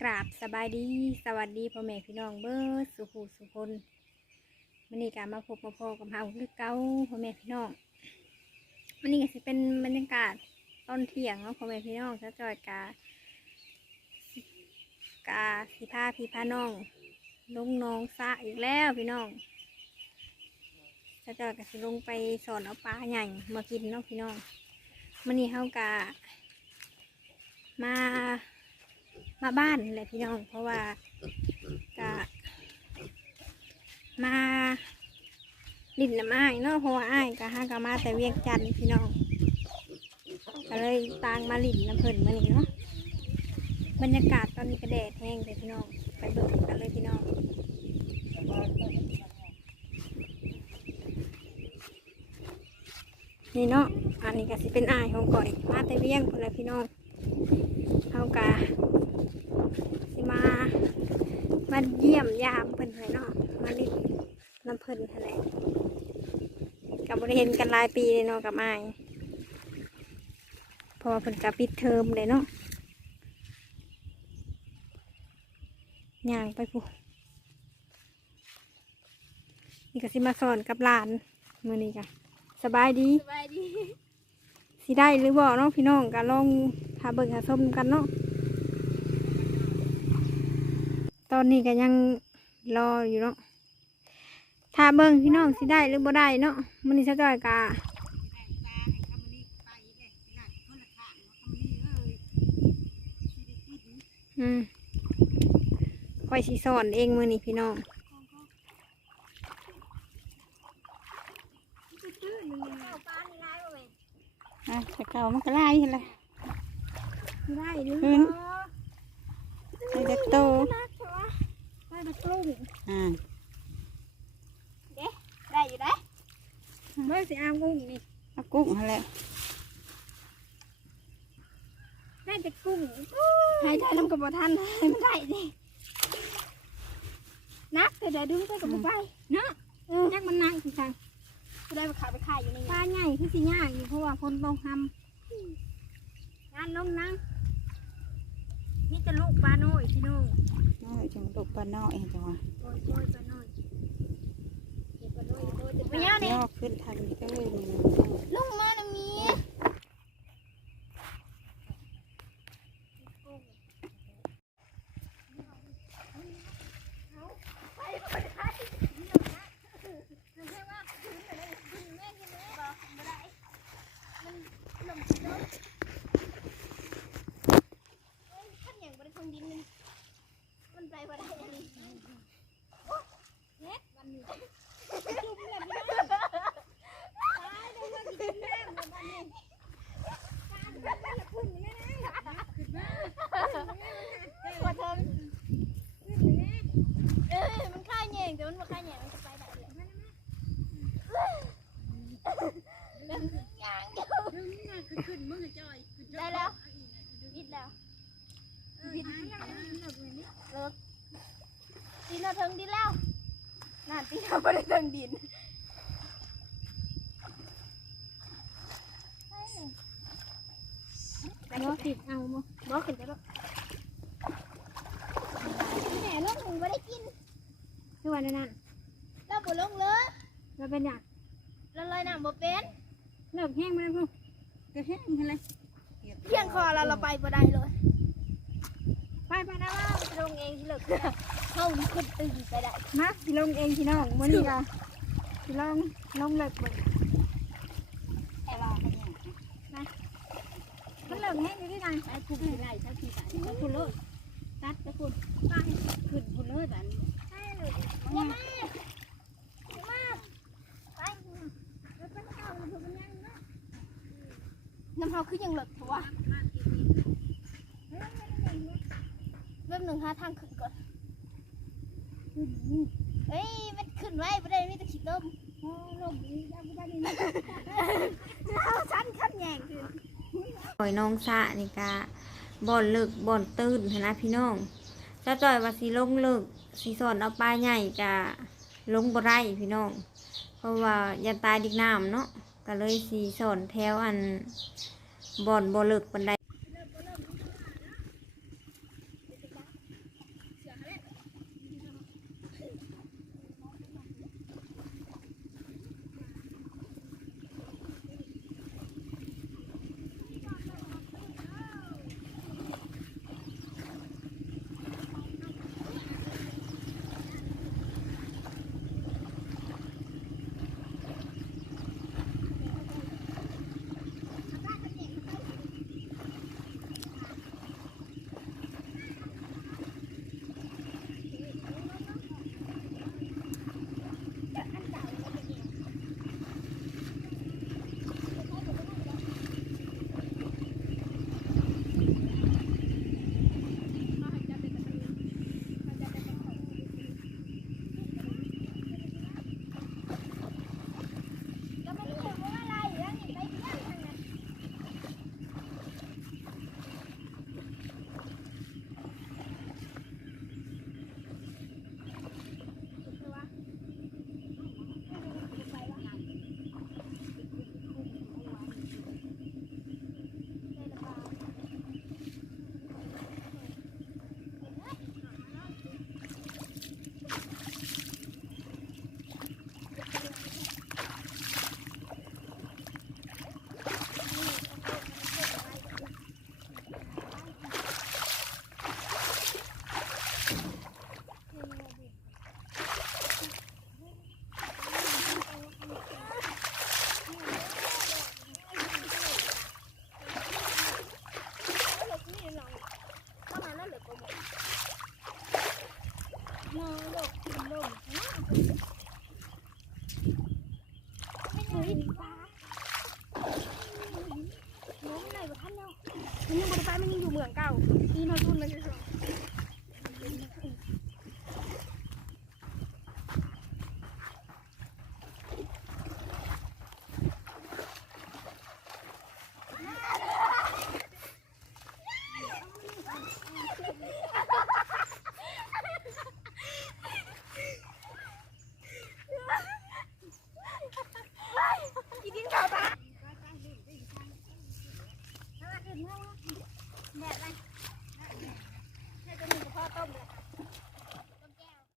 กราบสบายดีสวัสดีพ่อแม่พี่น้องเบิร์ดสุขูสุคนวันนี้การมาพบมาพอกับเฮาคือเก้าพ่อแม่พี่น้องวันนี้ก็สิเป็นบรรยากาศตอนเที่ยงเนาะพ่อแม่พี่น้องจะจอยกากาสิพาพี่พาน้องลงน้องสะอีกแล้วพี่น้องจะจอยก็สิลงไปสอนเอาปลาใหญ่มากินเนาะพี่น้องวันนี้เฮากามา มาบ้านนี่แหละพี่น้อง เพราะว่ากะมาลินน้ำอ้ายเนาะเพราะว่าอ้ายกะห้ากะมาแต่เวียงจันทน์พี่น้องก็เลยตางมาลินน้ำเพิ่นมานี่เนาะบรรยากาศตอนนี้ก็แดดแห้งเลยพี่น้อง ไปเบิ่งกันเลยพี่น้องนี่เนาะอันนี้ก็สิเป็นอ้ายของก่อย มาแต่เวียงคนละพี่น้อง เขากะสิมา มาเยี่ยมยามเพิ่นเลยเนาะ มาลิน้ำเพิ่นแหละกับบริเห็นกันหลายปีเลยเนาะกับไอ้พราะว่าเพิ่นกับปิดเทอมเลยเนาะย่างไปผู้นี่ก็สิมาสอนกับหลานมือนี้กะสบายดีสบายดี สิได้หรือบ่เนาะพี่น้องก็ลองหาเบิ่งหาชมกันเนาะตอนนี้ก็ยังรออยู่เนาะถ้าเบิ่งพี่น้องสิได้หรือบ่ได้เนาะมื้อนี้ซะจ้อยกะอืมค่อยสิสอนเองมื้อนี้พี่น้อง อะแต่เก่ามันก็ไล่เลยได้หรือขึ้นไอ้เด็กโตได้ตะกรุ้งอ่าได้อยู่ได้เมื่อสิอามกุ้งนี่เอากุ้งมาแล้วได้ตะกุ้งหายใจลำกับบ่ทันมันได้ดินักแต่เดี๋ยวดึงไปกับบ่ไปเนาะเออนักมันนั่งสิจังจะ ได้ไปขายไปขายอยู่ในปลาใหญ่คือสิยากอยู่เพราะว่าคนต้องทำงานลงนั่งนี่จะลูกปลาโน่ยพี่น้องน้อยจังลูกปลาน้อยจังวะโอ้ยโอ้ยปลาโน่ยเดี๋ยวปลาโน่ยโอ้ยจะไปย่าเนี่ยย่อขึ้นทางนี้ก็เลยนี่ ลุงมานะมีมันไปบ่ได้เลยเนี่ยวันนี้จุ่มเลยพี่น้อง ตายได้เงินกินแม่หมดอันนี้การเงินมันละพุ่นแม่นะขึ้นมาขอเทิงขึ้นแม่เอ้ยมันค่าแยงแต่มันบ่ค่าแยงมันจะไปได้เลยมาๆแล้ว ยางเดียวดึงงขึ้นมึงจอยได้แล้ววิดแล้ววิดเลิกดินเอาเทิงดินแล้วน่าตีเอาไปได้เทิงดินบ่ติดเอาบ่บ่ขึ้นไปแล้วแหน่ลงมึงไม่ได้กินคือว่านั่นน่ะแล้วบ่ลงเลยเราเป็นหยัง แล้วลอยน้ำบ่เป็นเลิกแห้งมาแล้วพุ่นก็แห้งขึ้นเลยเพียงคอเราเราไปบ่ได้เลย ไปไปนะว่าลงเองที่เลิกเข้านี่ขึ้นตึงไปได้มาสิลงเองพี่น้องมื้อนี้ก็สิลองลงเลิกเบิ่งแต่ว่าเขาเนี่ยมันเลิกแห้งอยู่ที่ไหนไปคุมไล่สักทีไปไปคุณเลยตัดไปคุณไปขึ้นคุณเลยแบบนี้ ใช่เลยอย่ามาอย่ามาไปแล้วก็เข้ามันมันยังเนาะ น้ำเราคือยังเลิกถอะวะเริ่มหนึ่งหาทางขึ้นก่อนเฮ้ยมันขึ้นไว้ไม่ได้ไม่ต้องขีดลมลมนี่ยังบ่ได้นี่เอาชั้นขั้นแยงขึ้นอยน้องสะนี่กะบ่อนลิกบ่อนตื้นนะพี่น้องถ้าจ่อยว่าสิลงลิกสิสอนเอาปลาใหญ่กะลงบ่ได้พี่น้อง เพราะว่ายันตายดิกน้ำเนาะ ก็เลยสีสอนแถวอันบ่อนบ่เลิกปันได มันยังบนไฟมันยังอยู่เหมืองเก่าอีนอรุ่นมันจะ